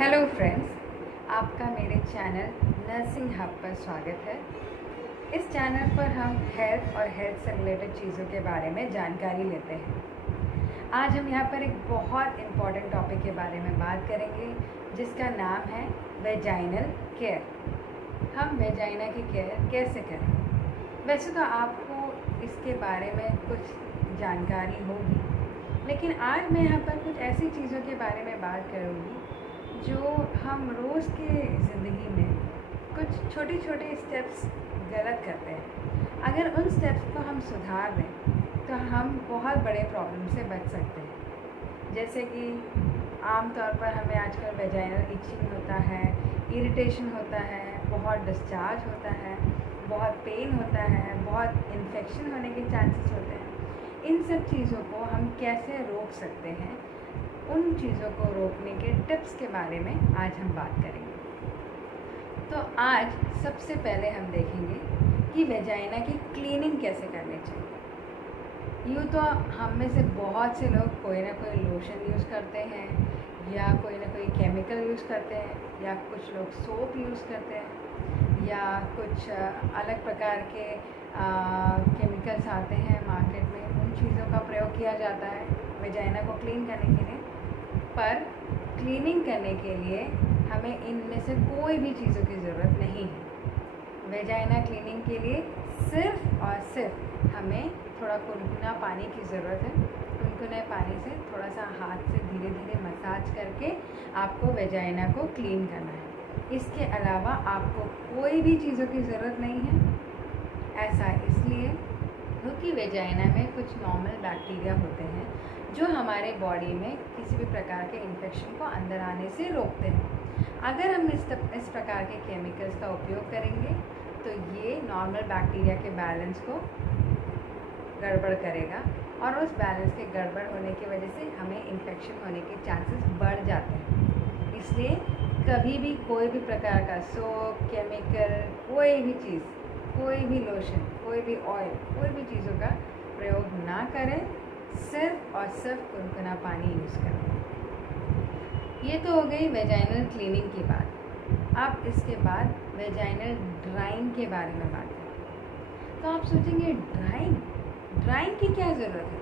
Hello friends, आपका मेरे channel nursing hub पर स्वागत है। इस चैनल पर हम हेल्थ और हेल्थ से रिलेटेड चीज़ों के बारे में जानकारी लेते हैं। आज हम यहाँ पर एक बहुत इम्पॉर्टेंट टॉपिक के बारे में बात करेंगे जिसका नाम है वेजाइनल केयर। हम वेजाइना की केयर कैसे करें? वैसे तो आपको इसके बारे में कुछ जानकारी होगी, लेकिन आज मैं यहाँ पर कुछ ऐसी चीज़ों के बारे में बात करूँगी जो हम रोज़ की ज़िंदगी में कुछ छोटे छोटे स्टेप्स गलत करते हैं। अगर उन स्टेप्स को हम सुधार दें तो हम बहुत बड़े प्रॉब्लम से बच सकते हैं। जैसे कि आमतौर पर हमें आजकल वेजाइनल इचिंग होता है, इरिटेशन होता है, बहुत डिस्चार्ज होता है, बहुत पेन होता है, बहुत इन्फेक्शन होने के चांसेस होते हैं। इन सब चीज़ों को हम कैसे रोक सकते हैं, उन चीज़ों को रोकने के टिप्स के बारे में आज हम बात करेंगे। तो आज सबसे पहले हम देखेंगे कि वेजाइना की क्लीनिंग कैसे करनी चाहिए। यूँ तो हम में से बहुत से लोग कोई ना कोई लोशन यूज़ करते हैं, या कोई ना कोई केमिकल यूज़ करते हैं, या कुछ लोग सोप यूज़ करते हैं, या कुछ अलग प्रकार के केमिकल्स आते हैं मार्केट में, उन चीज़ों का प्रयोग किया जाता है वेजाइना को क्लीन करने के लिए। पर क्लीनिंग करने के लिए हमें इनमें से कोई भी चीज़ों की ज़रूरत नहीं है। वेजाइना क्लीनिंग के लिए सिर्फ़ और सिर्फ हमें थोड़ा गुनगुना पानी की ज़रूरत है। गुनगुने पानी से थोड़ा सा हाथ से धीरे धीरे मसाज करके आपको वेजाइना को क्लीन करना है। इसके अलावा आपको कोई भी चीज़ों की ज़रूरत नहीं है। ऐसा इसलिए क्योंकि वेजाइना में कुछ नॉर्मल बैक्टीरिया होते हैं जो हमारे बॉडी में किसी भी प्रकार के इन्फेक्शन को अंदर आने से रोकते हैं। अगर हम इस प्रकार के केमिकल्स का उपयोग करेंगे तो ये नॉर्मल बैक्टीरिया के बैलेंस को गड़बड़ करेगा, और उस बैलेंस के गड़बड़ होने की वजह से हमें इन्फेक्शन होने के चांसेस बढ़ जाते हैं। इसलिए कभी भी कोई भी प्रकार का सोप, केमिकल, कोई भी चीज़, कोई भी लोशन, कोई भी ऑयल, कोई भी चीज़ों का प्रयोग ना करें। सिर्फ और सिर्फ गुनगुना पानी यूज़ करें। ये तो हो गई वेजाइनल क्लीनिंग की बात। अब इसके बाद वेजाइनल ड्राइंग के बारे में बात करें। तो आप सोचेंगे ड्राइंग की क्या ज़रूरत है?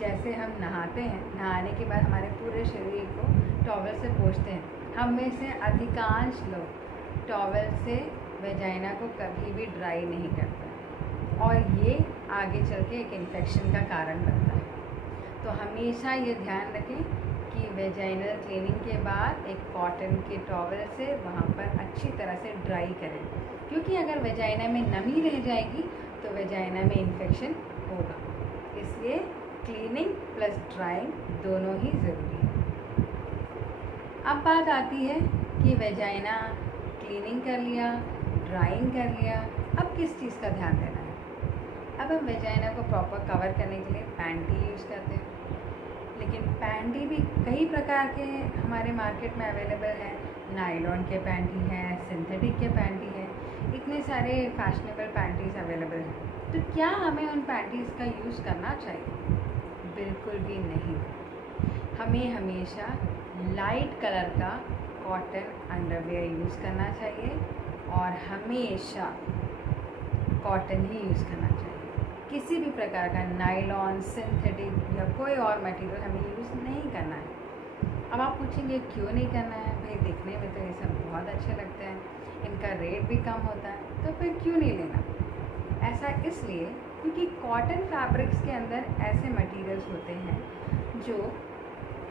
जैसे हम नहाते हैं, नहाने के बाद हमारे पूरे शरीर को टॉवल से पोंछते हैं। हम में से अधिकांश लोग टॉवल से वेजाइना को कभी भी ड्राई नहीं करते, और ये आगे चल के एक इन्फेक्शन का कारण बनता है। तो हमेशा ये ध्यान रखें कि वेजाइनल क्लीनिंग के बाद एक कॉटन के टॉवल से वहाँ पर अच्छी तरह से ड्राई करें, क्योंकि अगर वेजाइना में नमी रह जाएगी तो वेजाइना में इन्फेक्शन होगा। इसलिए क्लीनिंग प्लस ड्राइंग दोनों ही ज़रूरी है। अब बात आती है कि वेजाइना क्लीनिंग कर लिया, ड्राइंग कर लिया, अब किस चीज़ का ध्यान देना है? अब हम वेजाइना को प्रॉपर कवर करने के लिए पैंटी यूज़ करते हैं, लेकिन पैंटी भी कई प्रकार के हमारे मार्केट में अवेलेबल है। नायलॉन के पैंटी हैं, सिंथेटिक के पैंटी हैं, इतने सारे फैशनेबल पैंटीज़ अवेलेबल हैं। तो क्या हमें उन पैंटीज़ का यूज़ करना चाहिए? बिल्कुल भी नहीं। हमें हमेशा लाइट कलर का कॉटन अंडरवेयर यूज़ करना चाहिए, और हमेशा कॉटन ही यूज़ करना चाहिए। किसी भी प्रकार का नायलॉन, सिंथेटिक या कोई और मटेरियल हमें यूज़ नहीं करना है। अब आप पूछेंगे क्यों नहीं करना है? भाई देखने में तो ये सब बहुत अच्छे लगते हैं, इनका रेट भी कम होता है, तो फिर क्यों नहीं लेना? ऐसा इसलिए क्योंकि कॉटन फैब्रिक्स के अंदर ऐसे मटेरियल्स होते हैं जो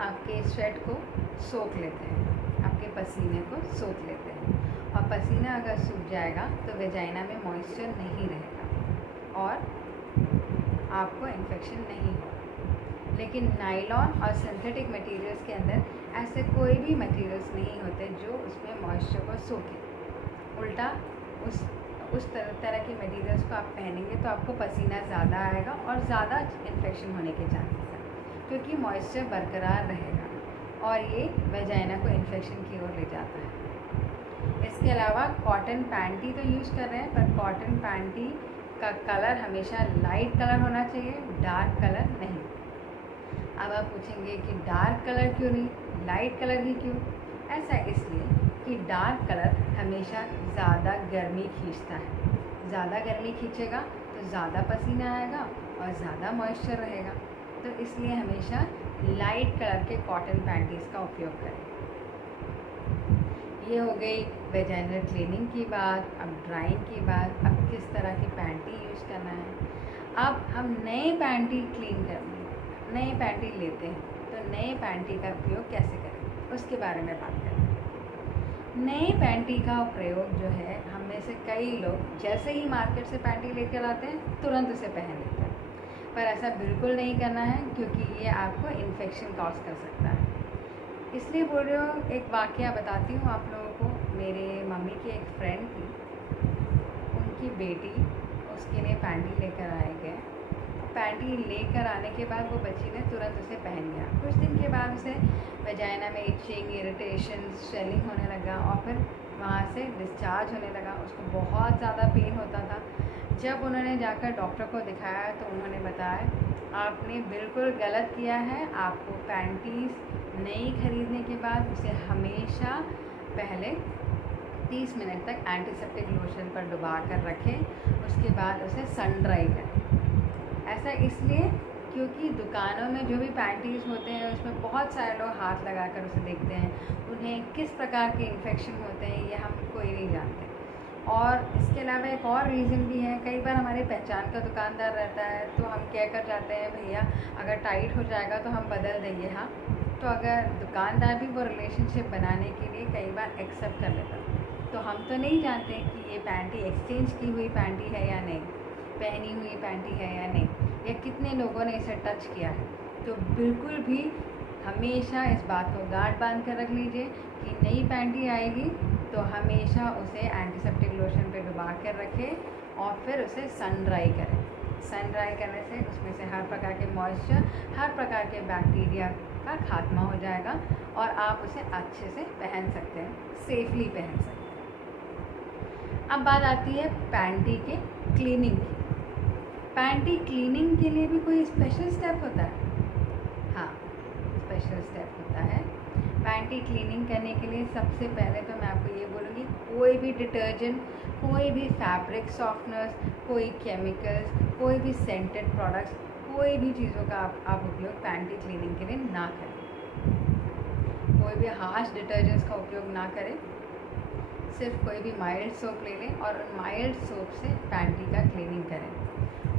आपके स्वेट को सोख लेते हैं, आपके पसीने को सोख लेते हैं, और पसीना अगर सूख जाएगा तो वेजाइना में मॉइस्चर नहीं रहेगा और आपको इन्फेक्शन नहीं होगा। लेकिन नायलॉन और सिंथेटिक मटेरियल्स के अंदर ऐसे कोई भी मटेरियल्स नहीं होते जो उसमें मॉइस्चर को सोखे। उल्टा उस तरह के मटेरियल्स को आप पहनेंगे तो आपको पसीना ज़्यादा आएगा और ज़्यादा इन्फेक्शन होने के चांसेस हैं, क्योंकि मॉइस्चर बरकरार रहेगा और ये वेजाइना को इन्फेक्शन की ओर ले जाता है। इसके अलावा कॉटन पैंटी तो यूज़ कर रहे हैं, पर कॉटन पैंटी का कलर हमेशा लाइट कलर होना चाहिए, डार्क कलर नहीं। अब आप पूछेंगे कि डार्क कलर क्यों नहीं, लाइट कलर ही क्यों? ऐसा इसलिए कि डार्क कलर हमेशा ज़्यादा गर्मी खींचता है। ज़्यादा गर्मी खींचेगा तो ज़्यादा पसीना आएगा और ज़्यादा मॉइस्चर रहेगा। तो इसलिए हमेशा लाइट कलर के कॉटन पैंटीज़ का उपयोग करें। ये हो गई वेजाइनल क्लीनिंग की बात। अब ड्राइंग की बात, अब किस तरह की पैंटी यूज़ करना है। अब हम नए पैंटी क्लीन करने, नए पैंटी लेते हैं तो नए पैंटी का उपयोग कैसे करें उसके बारे में बात करते हैं। नए पैंटी का प्रयोग जो है, हम में से कई लोग जैसे ही मार्केट से पैंटी लेकर आते हैं तुरंत उसे पहन लेते हैं, पर ऐसा बिल्कुल नहीं करना है क्योंकि ये आपको इन्फेक्शन कॉज कर सकता है। इसलिए बोल रही हूँ, एक वाकया बताती हूँ आप लोगों को। मेरे मम्मी की एक फ्रेंड थी, उनकी बेटी उसके लिए पैंटी लेकर आए गए। पैंटी लेकर आने के बाद वो बच्ची ने तुरंत उसे पहन लिया। कुछ दिन के बाद उसे वजाइना में इचिंग, इरिटेशन, स्वेलिंग होने लगा और फिर वहाँ से डिस्चार्ज होने लगा। उसको बहुत ज़्यादा पेन होता था। जब उन्होंने जाकर डॉक्टर को दिखाया तो उन्होंने बताया, आपने बिल्कुल गलत किया है। आपको पैंटीज़ नई खरीदने के बाद उसे हमेशा पहले 30 मिनट तक एंटीसेप्टिक लोशन पर डुबा कर रखें, उसके बाद उसे सन ड्राई करें। ऐसा इसलिए क्योंकि दुकानों में जो भी पैंटीज़ होते हैं उसमें बहुत सारे लोग हाथ लगाकर उसे देखते हैं। उन्हें किस प्रकार के इन्फेक्शन होते हैं ये हम कोई नहीं जानते। और इसके अलावा एक और रीज़न भी है, कई बार हमारे पहचान का दुकानदार रहता है तो हम कह कर जाते हैं, भैया अगर टाइट हो जाएगा तो हम बदल देंगे। हाँ, तो अगर दुकानदार भी वो रिलेशनशिप बनाने के लिए कई बार एक्सेप्ट कर लेता है, तो हम तो नहीं जानते कि ये पैंटी एक्सचेंज की हुई पैंटी है या नहीं, पहनी हुई पैंटी है या नहीं, या कितने लोगों ने इसे टच किया है। तो बिल्कुल भी हमेशा इस बात को गांठ बांध कर रख लीजिए कि नई पैंटी आएगी तो हमेशा उसे एंटीसेप्टिक लोशन पे डुबा कर रखें और फिर उसे सन ड्राई करें। सन ड्राई करने से उसमें से हर प्रकार के मॉइस्चर, हर प्रकार के बैक्टीरिया का खात्मा हो जाएगा और आप उसे अच्छे से पहन सकते हैं, सेफली पहन सकते हैं। अब बात आती है पैंटी के क्लीनिंग की। पैंटी क्लीनिंग के लिए भी कोई स्पेशल स्टेप होता है? हाँ, स्पेशल स्टेप होता है। पैंटी क्लीनिंग करने के लिए सबसे पहले तो मैं आपको ये बोलूँगी, कोई भी डिटर्जेंट, कोई भी फैब्रिक सॉफ्टनर्स, कोई केमिकल्स, कोई भी सेंटेड प्रोडक्ट्स, कोई भी चीज़ों का आप उपयोग पैंटी क्लीनिंग के लिए ना करें। कोई भी हार्श डिटर्जेंट्स का उपयोग ना करें। सिर्फ कोई भी माइल्ड सोप ले लें और उन माइल्ड सोप से पैंटी का क्लीनिंग करें।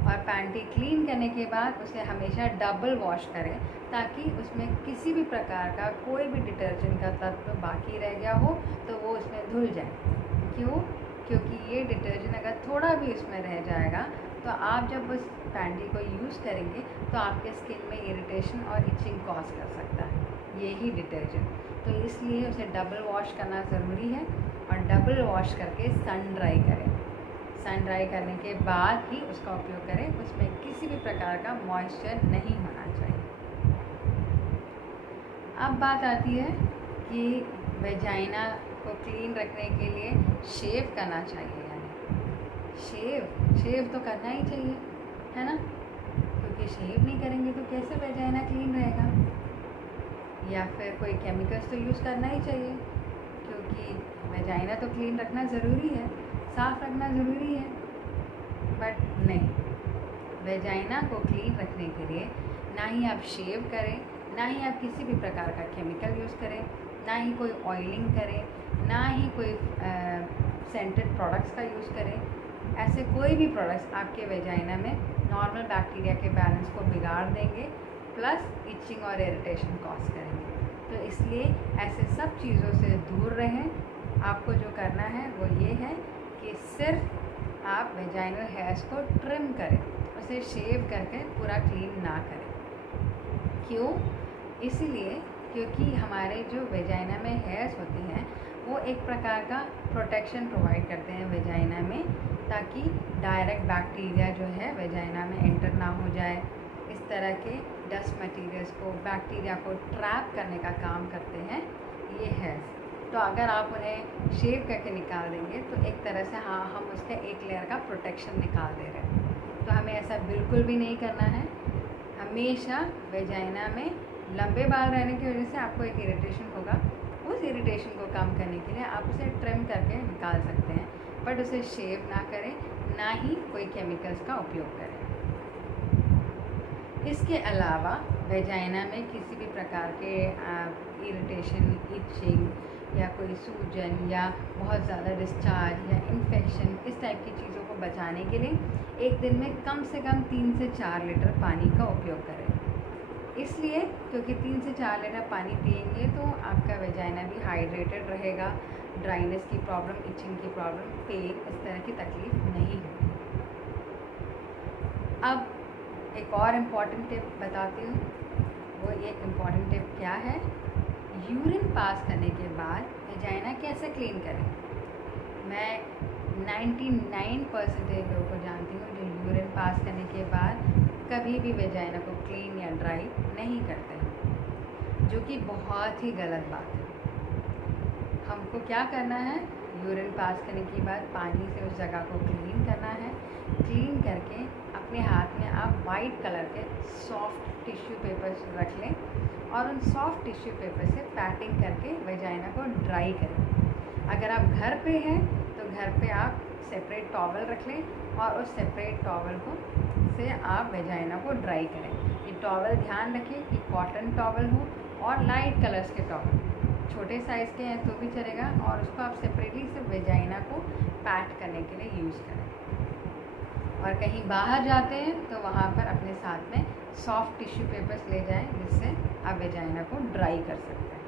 और पैंटी क्लीन करने के बाद उसे हमेशा डबल वॉश करें ताकि उसमें किसी भी प्रकार का कोई भी डिटर्जेंट का तत्व बाकी रह गया हो तो वो उसमें धुल जाए। क्यों? क्योंकि ये डिटर्जेंट अगर थोड़ा भी उसमें रह जाएगा तो आप जब उस पैंटी को यूज़ करेंगे तो आपके स्किन में इरिटेशन और इचिंग कॉज कर सकता है यही डिटर्जेंट। तो इसलिए उसे डबल वॉश करना ज़रूरी है और डबल वॉश करके सन ड्राई करें। सन ड्राई करने के बाद ही उसका उपयोग करें, उसमें किसी भी प्रकार का मॉइस्चर नहीं होना चाहिए। अब बात आती है कि वेजाइना को क्लीन रखने के लिए शेव करना चाहिए या नहीं। शेव तो करना ही चाहिए, है ना, क्योंकि शेव नहीं करेंगे तो कैसे वेजाइना क्लीन रहेगा। या फिर कोई केमिकल्स तो यूज़ करना ही चाहिए क्योंकि वेजाइना तो क्लीन रखना ज़रूरी है, साफ़ रखना ज़रूरी है। बट नहीं, वेजाइना को क्लीन रखने के लिए ना ही आप शेव करें, ना ही आप किसी भी प्रकार का केमिकल यूज़ करें, ना ही कोई ऑयलिंग करें, ना ही कोई सेंटेड प्रोडक्ट्स का यूज़ करें। ऐसे कोई भी प्रोडक्ट्स आपके वेजाइना में नॉर्मल बैक्टीरिया के बैलेंस को बिगाड़ देंगे, प्लस इचिंग और इरिटेशन कॉज करेंगे। तो इसलिए ऐसे सब चीज़ों से दूर रहें। आपको जो करना है वो ये है कि सिर्फ आप वेजाइनल हेयर्स को ट्रिम करें, उसे शेव करके पूरा क्लीन ना करें। क्यों? इसीलिए क्योंकि हमारे जो वेजाइना में हेयर्स होते हैं वो एक प्रकार का प्रोटेक्शन प्रोवाइड करते हैं वेजाइना में, ताकि डायरेक्ट बैक्टीरिया जो है वेजाइना में एंटर ना हो जाए। इस तरह के डस्ट मटीरियल्स को, बैक्टीरिया को ट्रैप करने का काम करते हैं ये हेयर्स। तो अगर आप उन्हें शेव करके निकाल देंगे तो एक तरह से हाँ, हम उसका एक लेयर का प्रोटेक्शन निकाल दे रहे हैं। तो हमें ऐसा बिल्कुल भी नहीं करना है। हमेशा वेजाइना में लंबे बाल रहने की वजह से आपको एक इरिटेशन होगा, उस उस इरिटेशन को कम करने के लिए आप उसे ट्रिम करके निकाल सकते हैं, बट उसे शेव ना करें, ना ही कोई केमिकल्स का उपयोग करें। इसके अलावा वेजाइना में किसी भी प्रकार के इरिटेशन, इचिंग या कोई सूजन या बहुत ज़्यादा डिस्चार्ज या इन्फेक्शन, इस टाइप की चीज़ों को बचाने के लिए एक दिन में कम से कम 3 से 4 लीटर पानी का उपयोग करें। इसलिए क्योंकि 3 से 4 लीटर पानी पिएंगे तो आपका वेजाइना भी हाइड्रेटेड रहेगा, ड्राइनेस की प्रॉब्लम, इचिंग की प्रॉब्लम, पेन, इस तरह की तकलीफ नहीं होगी। अब एक और इम्पॉर्टेंट टिप बताती हूँ। वो एक इम्पॉर्टेंट टिप क्या है? यूरिन पास करने के बाद वेजाइना कैसे क्लीन करें। मैं 99% लोगों को जानती हूँ जो यूरिन पास करने के बाद कभी भी वेजाइना को क्लीन या ड्राई नहीं करते हैं, जो कि बहुत ही गलत बात है। हमको क्या करना है? यूरिन पास करने के बाद पानी से उस जगह को क्लीन करना है। क्लीन करके अपने हाथ में आप वाइट कलर के सॉफ्ट टिश्यू पेपर्स रख लें और उन सॉफ्ट टिश्यू पेपर से पैटिंग करके वेजाइना को ड्राई करें। अगर आप घर पे हैं तो घर पे आप सेपरेट टॉवल रख लें और उस सेपरेट टॉवल को से आप वेजाइना को ड्राई करें। ये टॉवल ध्यान रखें कि कॉटन टॉवल हो और लाइट कलर्स के टॉवल, छोटे साइज़ के हैं तो भी चलेगा, और उसको आप सेपरेटली सिर्फ वेजाइना को पैट करने के लिए यूज़ करें। और कहीं बाहर जाते हैं तो वहाँ पर अपने साथ में सॉफ्ट टिश्यू पेपर्स ले जाएं, जिससे आप वेजाइना को ड्राई कर सकते हैं।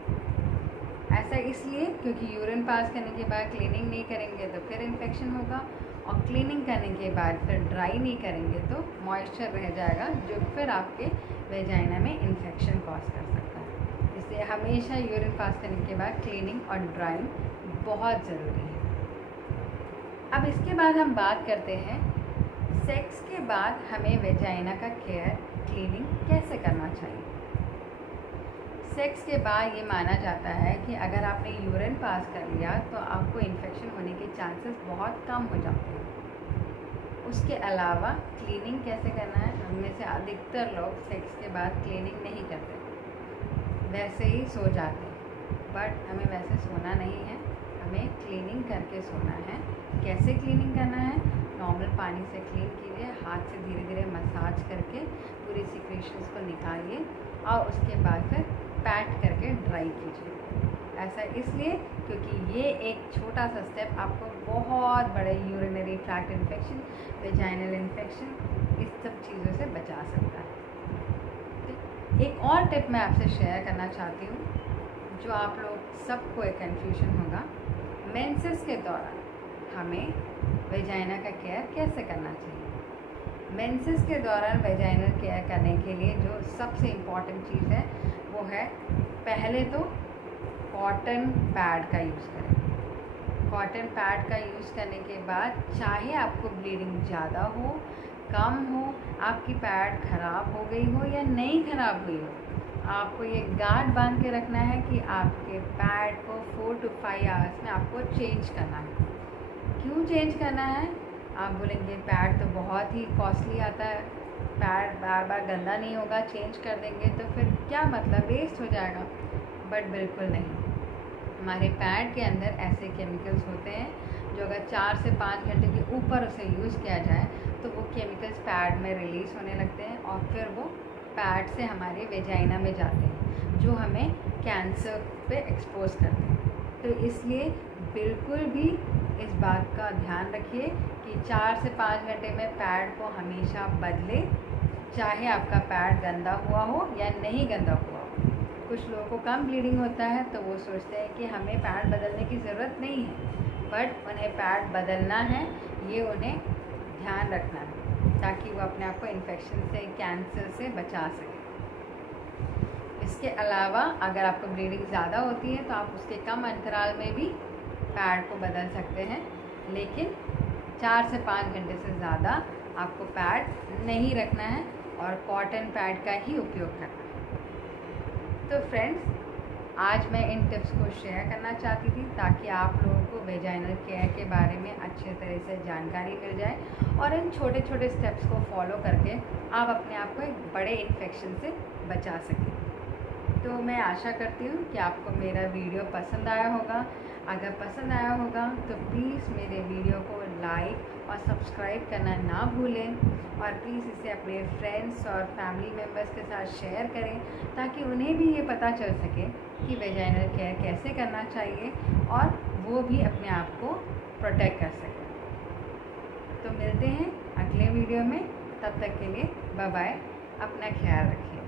ऐसा इसलिए क्योंकि यूरिन पास करने के बाद क्लीनिंग नहीं करेंगे तो फिर इन्फेक्शन होगा, और क्लीनिंग करने के बाद फिर ड्राई नहीं करेंगे तो मॉइस्चर रह जाएगा, जो फिर आपके वेजाइना में इन्फेक्शन कॉज कर सकता है। इसलिए हमेशा यूरिन पास करने के बाद क्लीनिंग और ड्राइंग बहुत ज़रूरी है। अब इसके बाद हम बात करते हैं सेक्स के बाद हमें वेजाइना का केयर, क्लीनिंग कैसे करना चाहिए। सेक्स के बाद ये माना जाता है कि अगर आपने यूरिन पास कर लिया तो आपको इन्फेक्शन होने के चांसेस बहुत कम हो जाते हैं। उसके अलावा क्लीनिंग कैसे करना है, उनमें से अधिकतर लोग सेक्स के बाद क्लीनिंग नहीं करते, वैसे ही सो जाते हैं। बट हमें वैसे सोना नहीं है, हमें क्लीनिंग करके सोना है। कैसे क्लीनिंग करना है? नॉर्मल पानी से क्लीन कीजिए, हाथ से धीरे धीरे मसाज करके पूरी सिक्रेशंस को निकालिए और उसके बाद फिर पैट करके ड्राई कीजिए। ऐसा इसलिए क्योंकि ये एक छोटा सा स्टेप आपको बहुत बड़े urinary tract infection, vaginal infection, इस सब चीज़ों से बचा सकता है। एक और टिप मैं आपसे शेयर करना चाहती हूँ, जो आप लोग सबको एक कन्फ्यूजन होगा। मेंसेस के दौरान हमें वेजाइना का केयर कैसे करना चाहिए। मेंसेस के दौरान वेजाइनल केयर करने के लिए जो सबसे इम्पॉर्टेंट चीज़ है वो है, पहले तो कॉटन पैड का यूज़ करें। कॉटन पैड का यूज़ करने के बाद चाहे आपको ब्लीडिंग ज़्यादा हो, कम हो, आपकी पैड ख़राब हो गई हो या नहीं ख़राब हुई हो, आपको ये गार्ड बांध के रखना है कि आपके पैड को 4 to 5 आवर्स में आपको चेंज करना है। क्यों चेंज करना है? आप बोलेंगे पैड तो बहुत ही कॉस्टली आता है, पैड बार बार गंदा नहीं होगा, चेंज कर देंगे तो फिर क्या मतलब, वेस्ट हो जाएगा। बट बिल्कुल नहीं। हमारे पैड के अंदर ऐसे केमिकल्स होते हैं जो अगर 4 से 5 घंटे के ऊपर उसे यूज़ किया जाए तो वो केमिकल्स पैड में रिलीज़ होने लगते हैं और फिर वो पैड से हमारे वेजाइना में जाते हैं, जो हमें कैंसर पे एक्सपोज करते हैं। तो इसलिए बिल्कुल भी इस बात का ध्यान रखिए कि 4 से 5 घंटे में पैड को हमेशा बदलें, चाहे आपका पैड गंदा हुआ हो या नहीं गंदा हुआ हो। कुछ लोगों को कम ब्लीडिंग होता है तो वो सोचते हैं कि हमें पैड बदलने की ज़रूरत नहीं है, बट उन्हें पैड बदलना है, ये उन्हें ध्यान रखना है ताकि वो अपने आप को इन्फेक्शन से, कैंसर से बचा सकें। इसके अलावा अगर आपको ब्लीडिंग ज़्यादा होती है तो आप उसके कम अंतराल में भी पैड को बदल सकते हैं, लेकिन 4 से 5 घंटे से ज़्यादा आपको पैड नहीं रखना है और कॉटन पैड का ही उपयोग करना है। तो फ्रेंड्स, आज मैं इन टिप्स को शेयर करना चाहती थी ताकि आप लोगों को वेजाइनल केयर के बारे में अच्छे तरह से जानकारी मिल जाए और इन छोटे छोटे स्टेप्स को फॉलो करके आप अपने आप को एक बड़े इन्फेक्शन से बचा सकें। तो मैं आशा करती हूँ कि आपको मेरा वीडियो पसंद आया होगा। अगर पसंद आया होगा तो प्लीज़ मेरे वीडियो को लाइक और सब्सक्राइब करना ना भूलें, और प्लीज़ इसे अपने फ्रेंड्स और फैमिली मेम्बर्स के साथ शेयर करें ताकि उन्हें भी ये पता चल सके कि वेजाइनल केयर कैसे करना चाहिए और वो भी अपने आप को प्रोटेक्ट कर सकें। तो मिलते हैं अगले वीडियो में, तब तक के लिए बाय बाय, अपना ख्याल रखिए।